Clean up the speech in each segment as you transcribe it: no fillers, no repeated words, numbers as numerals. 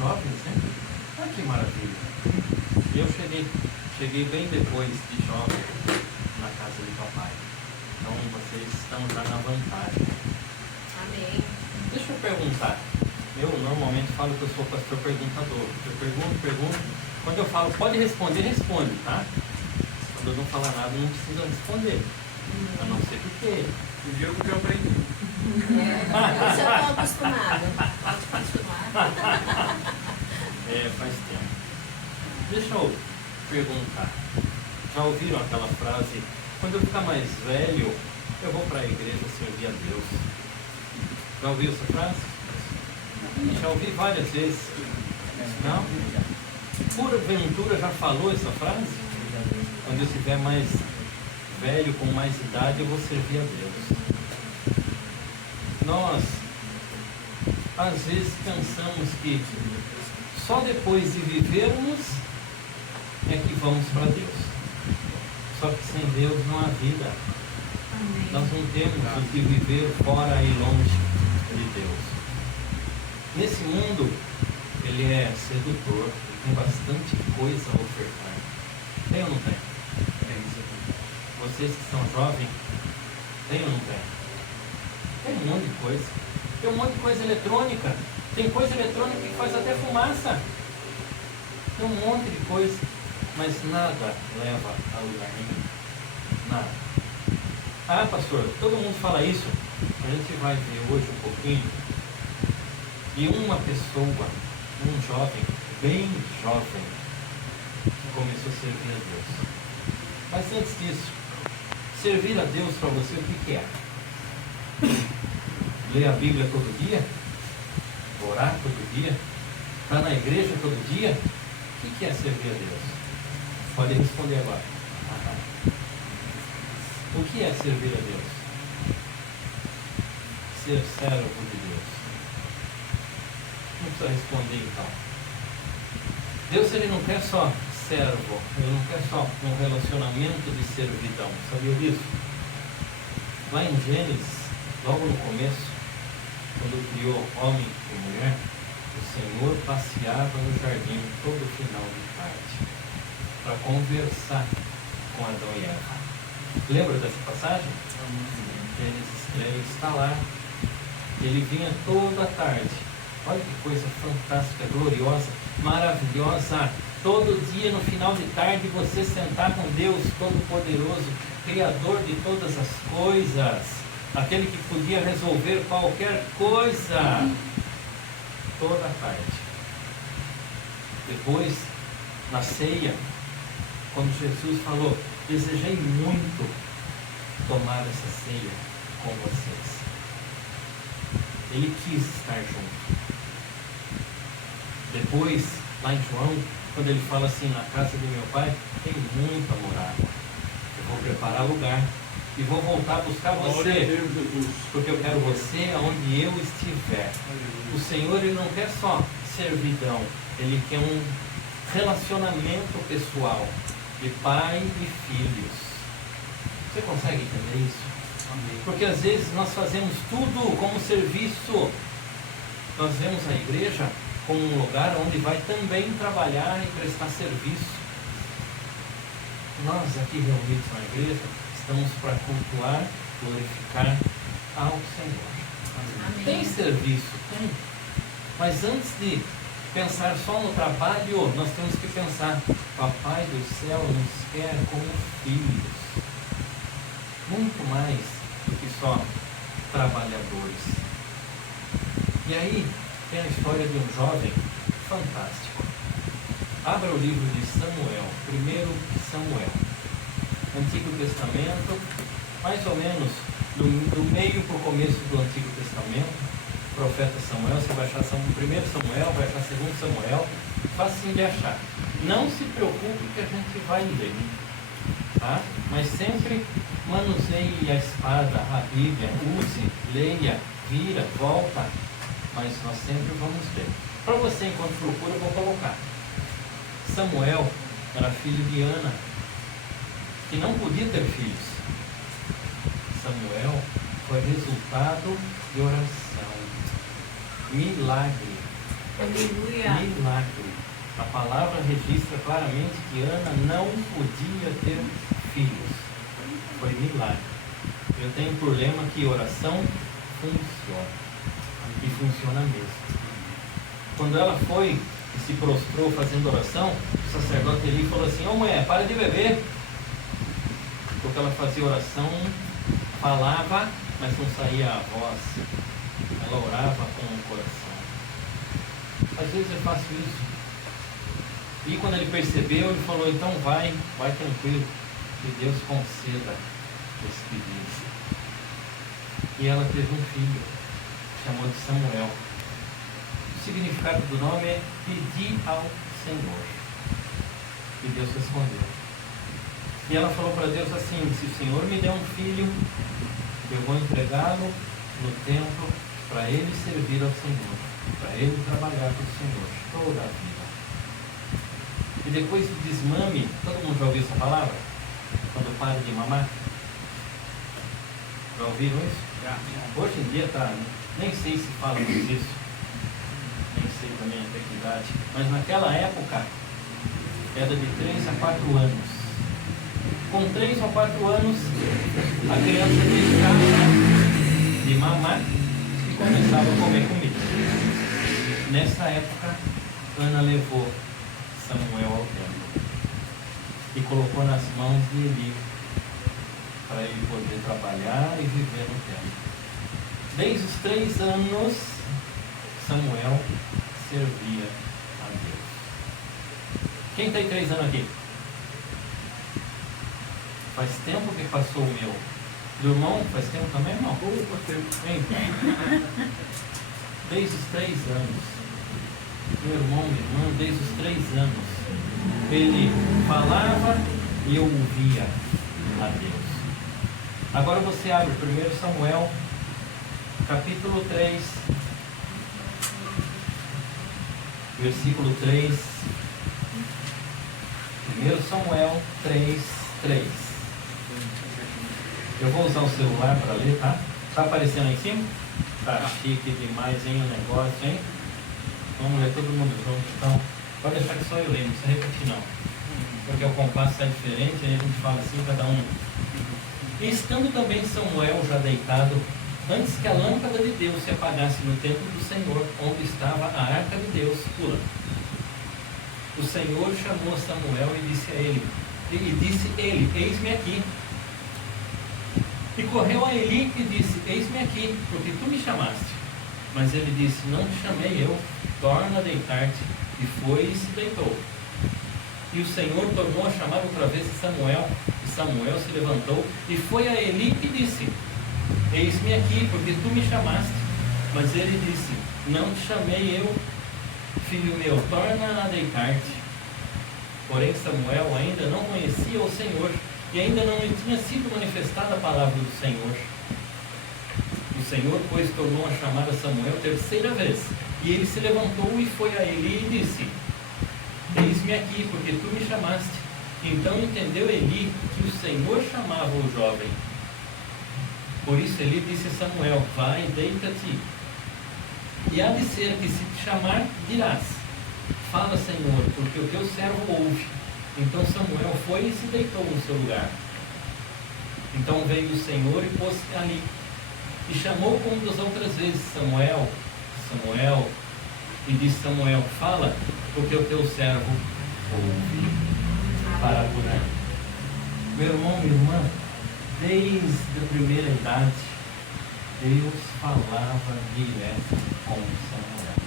jovens, né? Olha que maravilha. Eu cheguei bem depois de jovem na casa de papai. Então vocês estão já na vantagem. Amém. Deixa eu perguntar. Eu normalmente falo que eu sou pastor perguntador. Eu pergunto. Quando eu falo pode responder, responde, tá? Quando eu não falar nada, não precisa responder. A não ser porque. O dia que eu aprendi. Eu já estou acostumada. Pode continuar. Faz tempo. Deixa eu perguntar. Já ouviram aquela frase? Quando eu ficar mais velho, eu vou para a igreja servir a Deus. Já ouviu essa frase? Já ouvi várias vezes. Não? Porventura já falou essa frase? Quando eu estiver mais velho, com mais idade, eu vou servir a Deus. Nós, às vezes, pensamos que só depois de vivermos é que vamos para Deus. Só que sem Deus não há vida. Amém. Nós não temos o que viver fora e longe de Deus. Nesse mundo, ele é sedutor, tem bastante coisa a ofertar. Tem ou não tem? Vocês que são jovens, tem ou não tem? Tem um monte de coisa. Tem um monte de coisa eletrônica. Tem coisa eletrônica que faz até fumaça. Tem um monte de coisa. Mas nada leva a lugar nenhum. Nada. Ah, pastor, todo mundo fala isso. A gente vai ver hoje um pouquinho de uma pessoa, um jovem, bem jovem, que começou a servir a Deus. Mas antes disso, servir a Deus para você, o que é? Ler a Bíblia todo dia? Orar todo dia? Estar na igreja todo dia? O que é servir a Deus? Pode responder agora. O que é servir a Deus? Ser servo de Deus. Não precisa responder então. Deus, ele não quer só servo, ele não quer só um relacionamento de servidão. Sabia disso? Lá em Gênesis, logo no começo, quando criou homem e mulher, o Senhor passeava no jardim todo final de tarde para conversar com Adão e Eva. Lembra dessa passagem? Gênesis 3 está lá. Ele vinha toda tarde. Olha que coisa fantástica, gloriosa, maravilhosa. Todo dia, no final de tarde, você sentar com Deus Todo-Poderoso, Criador de todas as coisas, aquele que podia resolver qualquer coisa, toda a tarde. Depois, na ceia, quando Jesus falou, desejei muito tomar essa ceia com vocês. Ele quis estar junto. Depois, lá em João, quando ele fala assim, na casa de meu pai, tem muita morada. Eu vou preparar lugar e vou voltar a buscar você, porque eu quero você aonde eu estiver. O Senhor, ele não quer só servidão, ele quer um relacionamento pessoal de pai e filhos. Você consegue entender isso? Porque às vezes nós fazemos tudo como serviço. Nós vemos a igreja como um lugar onde vai também trabalhar e prestar serviço. Nós aqui reunidos na igreja estamos para cultuar, glorificar ao Senhor. Amém. Tem serviço? Tem. Mas antes de pensar só no trabalho, nós temos que pensar, Papai do céu nos quer como filhos. Muito mais do que só trabalhadores. E aí tem a história de um jovem fantástico. Abra o livro de Samuel, 1 Samuel, Antigo Testamento, mais ou menos do meio para o começo do Antigo Testamento, profeta Samuel. Você vai achar 1 Samuel, vai achar 2 Samuel, facinho de achar. Não se preocupe que a gente vai ler, tá? Mas sempre manuseie a espada, a Bíblia, use, leia, vira, volta, mas nós sempre vamos ler. Para você, enquanto procura, eu vou colocar. Samuel era filho de Ana, que não podia ter filhos. Samuel foi resultado de oração, milagre. Aleluia. Milagre. A palavra registra claramente que Ana não podia ter filhos. Foi milagre. Eu tenho um problema que oração funciona. E funciona mesmo. Quando ela foi e se prostrou fazendo oração, o sacerdote ali falou assim: ô mulher, para de beber. Porque ela fazia oração, falava, mas não saía a voz. Ela orava com o coração. Às vezes eu faço isso. E quando ele percebeu, ele falou: então vai tranquilo, que Deus conceda esse pedido. E ela teve um filho, chamou de Samuel. O significado do nome é pedir ao Senhor. E Deus respondeu. E ela falou para Deus assim: se o Senhor me der um filho, eu vou entregá-lo no templo para ele servir ao Senhor, para ele trabalhar para o Senhor toda a vida. E depois do desmame, todo mundo já ouviu essa palavra? Quando para de mamar? Já ouviram isso? Já. Hoje em dia tá, nem sei se fala mais disso, nem sei também até que idade, mas naquela época era de 3 a 4 anos. Com 3 ou 4 anos, a criança deixava de mamar e começava a comer comida. Nessa época, Ana levou Samuel ao templo e colocou nas mãos de Eli para ele poder trabalhar e viver no templo. Desde os 3 anos, Samuel servia a Deus. Quem tem 3 anos aqui? Faz tempo que passou o meu. Do irmão, faz tempo também, irmão? Desde os 3 anos. Meu irmão, minha irmã, desde os 3 anos. Ele falava e eu ouvia a Deus. Agora você abre 1 Samuel, capítulo 3, versículo 3. 1 Samuel 3, 3. Eu vou usar o celular para ler, tá? Tá aparecendo aí em cima? Tá chique demais, hein, o negócio, hein? Vamos ler todo mundo junto, então. Pode deixar que só eu leio, não precisa repetir não. Porque o compasso sai diferente, aí a gente fala assim, cada um. E estando também Samuel já deitado, antes que a lâmpada de Deus se apagasse no templo do Senhor, onde estava a arca de Deus, pula. O Senhor chamou Samuel e disse ele, eis-me aqui. E correu a Eli e disse, eis-me aqui, porque tu me chamaste. Mas ele disse, não te chamei eu, torna a deitar-te. E foi e se deitou. E o Senhor tornou a chamar outra vez Samuel. E Samuel se levantou e foi a Eli e disse, eis-me aqui, porque tu me chamaste. Mas ele disse, não te chamei eu, filho meu, torna a deitar-te. Porém Samuel ainda não conhecia o Senhor, e ainda não lhe tinha sido manifestada a palavra do Senhor. O Senhor, pois, tornou a chamar a Samuel terceira vez. E ele se levantou e foi a Eli e disse, eis-me aqui, porque tu me chamaste. Então entendeu Eli que o Senhor chamava o jovem. Por isso Eli disse a Samuel, vai, deita-te. E há de ser que se te chamar, dirás, fala, Senhor, porque o teu servo ouve. Então Samuel foi e se deitou no seu lugar. Então veio o Senhor e pôs-se ali. E chamou como das outras vezes, Samuel, Samuel. E disse Samuel, fala, porque o teu servo ouve. Para por aí. Meu irmão, minha irmã, desde a primeira idade, Deus falava direto com Samuel.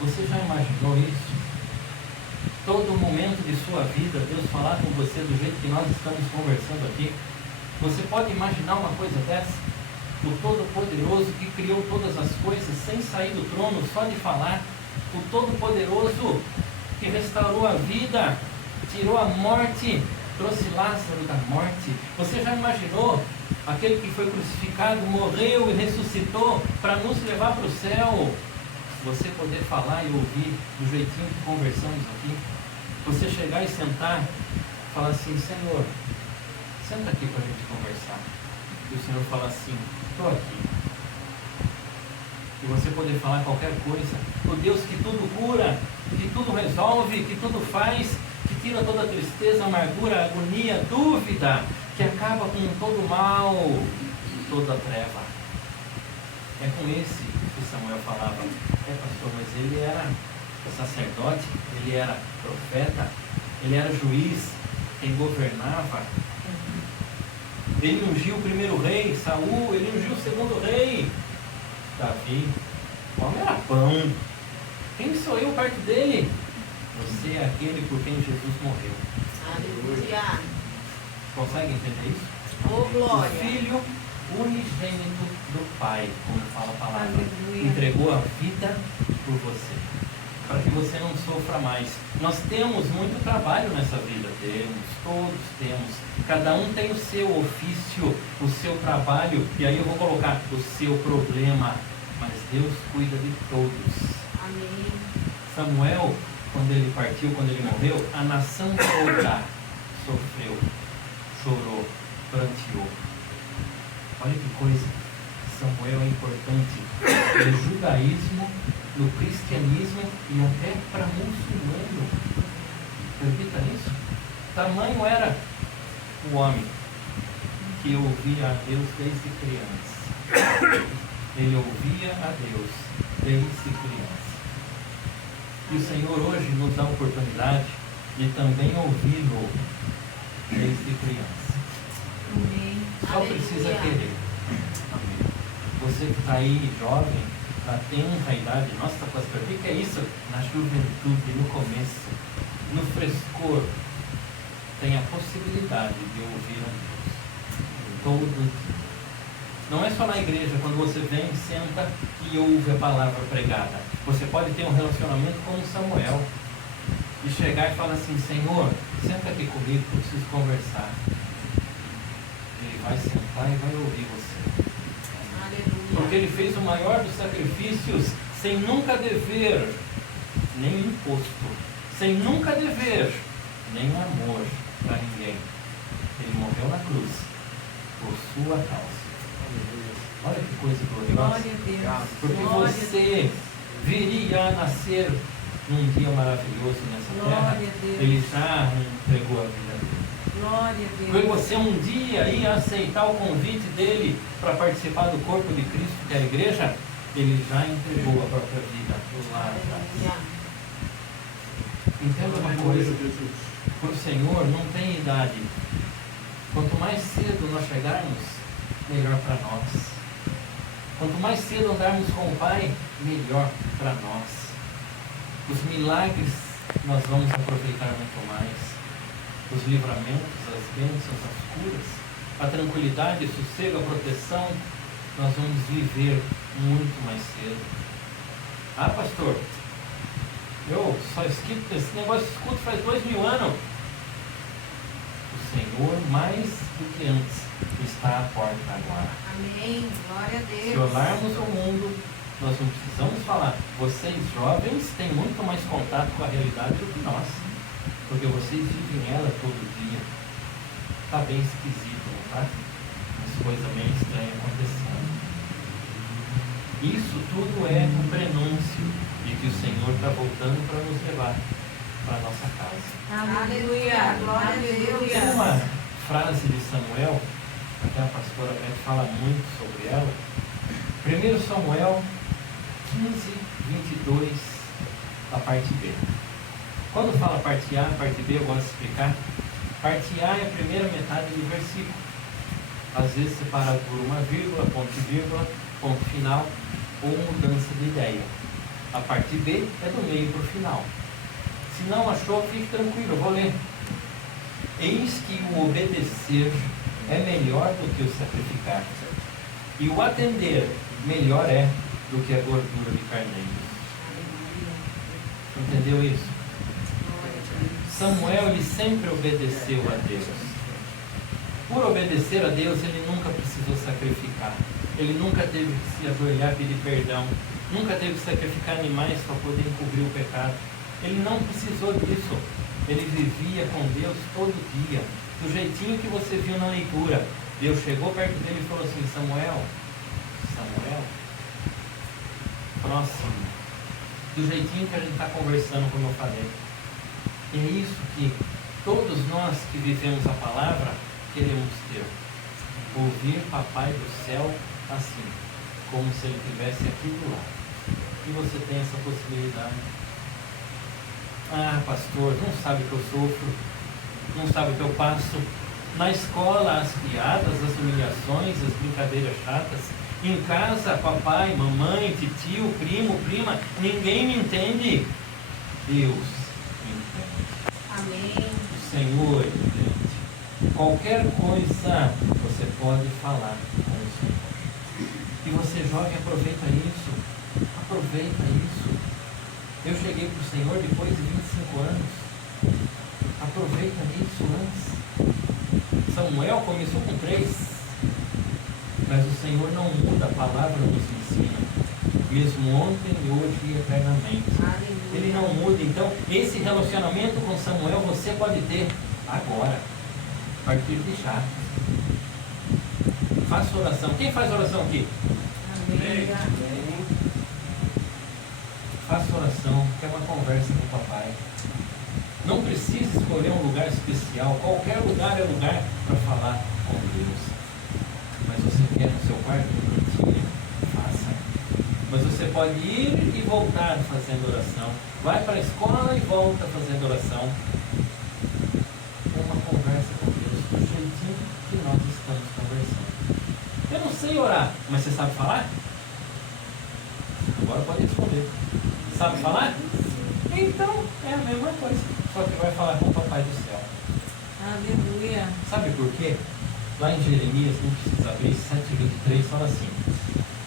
Você já imaginou isso? Todo momento de sua vida, Deus falar com você do jeito que nós estamos conversando aqui. Você pode imaginar uma coisa dessa? O Todo-Poderoso que criou todas as coisas sem sair do trono, só de falar. O Todo-Poderoso que restaurou a vida, tirou a morte, trouxe Lázaro da morte. Você já imaginou aquele que foi crucificado, morreu e ressuscitou para nos levar para o céu? Você poder falar e ouvir do jeitinho que conversamos aqui. Você chegar e sentar, falar assim, Senhor, senta aqui para a gente conversar. E o Senhor fala assim, estou aqui. e você poder falar qualquer coisa. O Deus que tudo cura, que tudo resolve, que tudo faz, que tira toda tristeza, amargura, agonia, dúvida, que acaba com todo mal, toda treva. É com esse que Samuel falava. Pastor, mas ele era sacerdote, ele era profeta, ele era juiz, quem governava. Ele ungiu o primeiro rei, Saul, ele ungiu o segundo rei, Davi. O homem era pão. Quem sou eu perto dele? Você é aquele por quem Jesus morreu. Aleluia. Consegue entender isso? Ô, glória. O filho unigênito do Pai, como fala a palavra, Aleluia. entregou a vida por você, para que você não sofra mais. Nós temos muito trabalho nessa vida, todos temos. Cada um tem o seu ofício, o seu trabalho, e aí eu vou colocar o seu problema, mas Deus cuida de todos. Amém. Samuel, quando ele partiu, quando ele morreu, a nação toda sofreu, chorou, pranteou. Olha que coisa, Samuel é importante no judaísmo, no cristianismo e até para muçulmano. Acredita nisso? Tamanho era o homem que ouvia a Deus desde criança. Ele ouvia a Deus desde criança. E o Senhor hoje nos dá a oportunidade de também ouvi-lo desde criança. Amém. Só precisa querer. Amém. Você que está aí, jovem, já tem a idade. Nossa, pastor, o que é isso? Na juventude, no começo, no frescor, tem a possibilidade de ouvir a Deus. Todo dia. Não é só na igreja, quando você vem, senta e ouve a palavra pregada. Você pode ter um relacionamento com Samuel e chegar e falar assim: Senhor, senta aqui comigo, eu preciso conversar. Ele vai sentar e vai ouvir você. Aleluia. Porque ele fez o maior dos sacrifícios sem nunca dever nem imposto, sem nunca dever nem amor para ninguém. Ele morreu na cruz por sua causa. Olha que coisa gloriosa. Glória a Deus. Porque Glória você viria a nascer num dia maravilhoso nessa terra. Glória a Deus. Ele já entregou a vida dele. Glória a Deus. Quando você um dia ia aceitar o convite dele para participar do corpo de Cristo, que é a igreja, ele já entregou a própria vida lá atrás. Aleluia. Entenda uma coisa, para o Senhor não tem idade. Quanto mais cedo nós chegarmos, melhor para nós. Quanto mais cedo andarmos com o Pai, melhor para nós. Os milagres nós vamos aproveitar muito mais. Os livramentos, as bênçãos, as curas, a tranquilidade, o sossego, a proteção, nós vamos viver muito mais cedo. Ah, pastor, eu só escuto esse negócio, escuto faz 2000 anos. O Senhor, mais do que antes, está à porta agora. Amém. Glória a Deus. Se olharmos o mundo, nós não precisamos falar. Vocês jovens têm muito mais contato com a realidade do que nós. Porque vocês vivem ela todo dia. Está bem esquisito, não está? As coisas meio estranhas acontecendo. Isso tudo é um prenúncio de que o Senhor está voltando para nos levar para a nossa casa. Aleluia. Glória a Deus. Tem uma frase de Samuel, até a pastora Beth fala muito sobre ela. 1 Samuel 15, 22, a parte B. Quando fala parte A, parte B, eu gosto de explicar. Parte A é a primeira metade do versículo. Às vezes separado por uma vírgula, ponto final, ou mudança de ideia. A parte B é do meio para o final. Se não achou, fique tranquilo, eu vou ler. Eis que o obedecer é melhor do que o sacrificar, e o atender melhor é do que a gordura de carneiros. Entendeu isso? Samuel, ele sempre obedeceu a Deus. Por obedecer a Deus, ele nunca precisou sacrificar. Ele nunca teve que se ajoelhar e pedir perdão. Nunca teve que sacrificar animais para poder encobrir o pecado. Ele não precisou disso. Ele vivia com Deus todo dia. Do jeitinho que você viu na leitura. Deus chegou perto dele e falou assim: Samuel, Samuel, próximo, do jeitinho que a gente está conversando, como eu falei. E é isso que todos nós que vivemos a palavra queremos ter. Ouvir Papai do céu assim, como se ele estivesse aqui do lado. E você tem essa possibilidade. Ah, pastor, não sabe o que eu sofro, não sabe o que eu passo. Na escola, as piadas, as humilhações, as brincadeiras chatas. Em casa, papai, mamãe, tio, primo, prima, ninguém me entende. Deus me entende. Amém. O Senhor entende. Qualquer coisa você pode falar com o Senhor. E você jovem, aproveita isso. Aproveita isso. Eu cheguei para o Senhor depois de 25 anos. Aproveita isso antes. Samuel começou com 3. Mas o Senhor não muda, a palavra nos ensina. Mesmo ontem, hoje e eternamente. Aleluia. Ele não muda. Então, esse relacionamento com Samuel você pode ter agora. A partir de já. Faça oração. Quem faz oração aqui? Amém. Faça oração, quer uma conversa com o papai. Não precisa escolher um lugar especial. Qualquer lugar é lugar para falar com Deus. Mas você quer no seu quarto, no cantinho? Faça. Mas você pode ir e voltar fazendo oração. Vai para a escola e volta fazendo oração. É uma conversa com Deus, do jeitinho que nós estamos conversando. Eu não sei orar, mas você sabe falar? Agora pode responder. Sabe falar? Então é a mesma coisa, só que vai falar com o Papai do céu. Aleluia. Sabe por quê? Lá em Jeremias, não precisa abrir, 7:23 fala assim: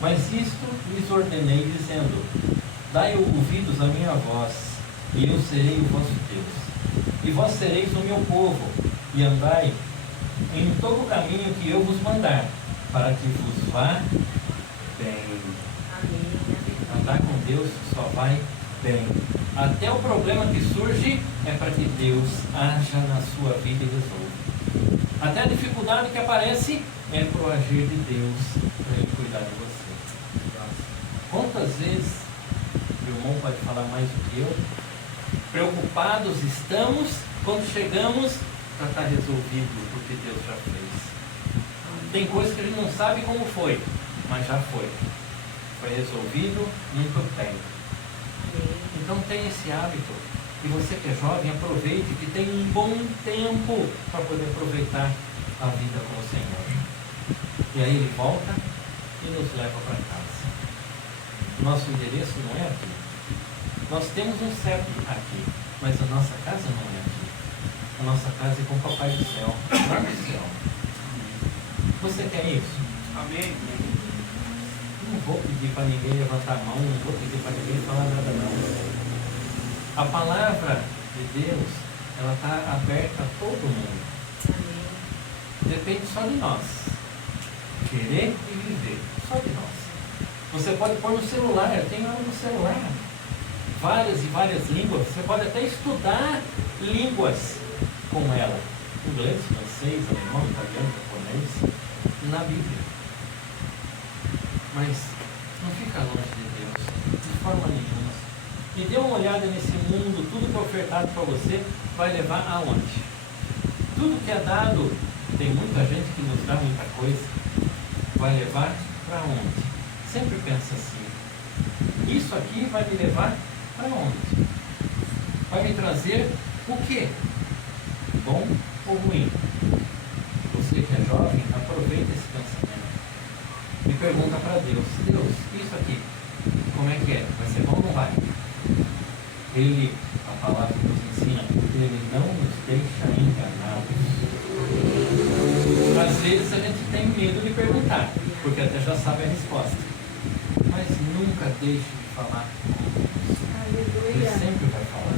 mas isto lhes ordenei, dizendo: dai ouvidos à minha voz, e eu serei o vosso Deus, e vós sereis o meu povo, e andai em todo o caminho que eu vos mandar, para que vos vá bem. Amém. Andar com Deus só vai bem. Até o problema que surge é para que Deus haja na sua vida e resolva. Até a dificuldade que aparece é para o agir de Deus, para Ele cuidar de você. Quantas vezes, o irmão pode falar mais do que eu, preocupados estamos quando chegamos para estar resolvido, porque Deus já fez. Tem coisas que a gente não sabe como foi, mas já foi. Foi resolvido muito bem. Então tenha esse hábito. E você que é jovem, aproveite que tem um bom tempo para poder aproveitar a vida com o Senhor. E aí ele volta e nos leva para casa. Nosso endereço não é aqui. Nós temos um CEP aqui, mas a nossa casa não é aqui. A nossa casa é com o Papai do céu, lá no céu. Você quer isso? Amém. Não vou pedir para ninguém levantar a mão, não vou pedir para ninguém falar nada não. A palavra de Deus, ela está aberta a todo mundo. Amém. Depende só de nós. Querer e viver, só de nós. Você pode pôr no celular, tem aula no celular. Várias e várias línguas. Você pode até estudar línguas com ela. Inglês, francês, alemão, italiano, japonês, na Bíblia. Mas não fica longe de Deus, de forma nenhuma. E dê uma olhada nesse mundo, tudo que é ofertado para você vai levar aonde? Tudo que é dado, tem muita gente que nos dá muita coisa, vai levar para onde? Sempre pensa assim, isso aqui vai me levar para onde? Vai me trazer o quê? Bom ou ruim? Você que é jovem, aproveita esse pensamento. E pergunta para Deus, Deus, isso aqui, como é que é? Vai ser bom ou não vai? Ele, a palavra nos ensina, ele não nos deixa enganados. Às vezes a gente tem medo de perguntar, porque até já sabe a resposta. Mas nunca deixe de falar com Deus. Ele Aleluia. sempre vai falar.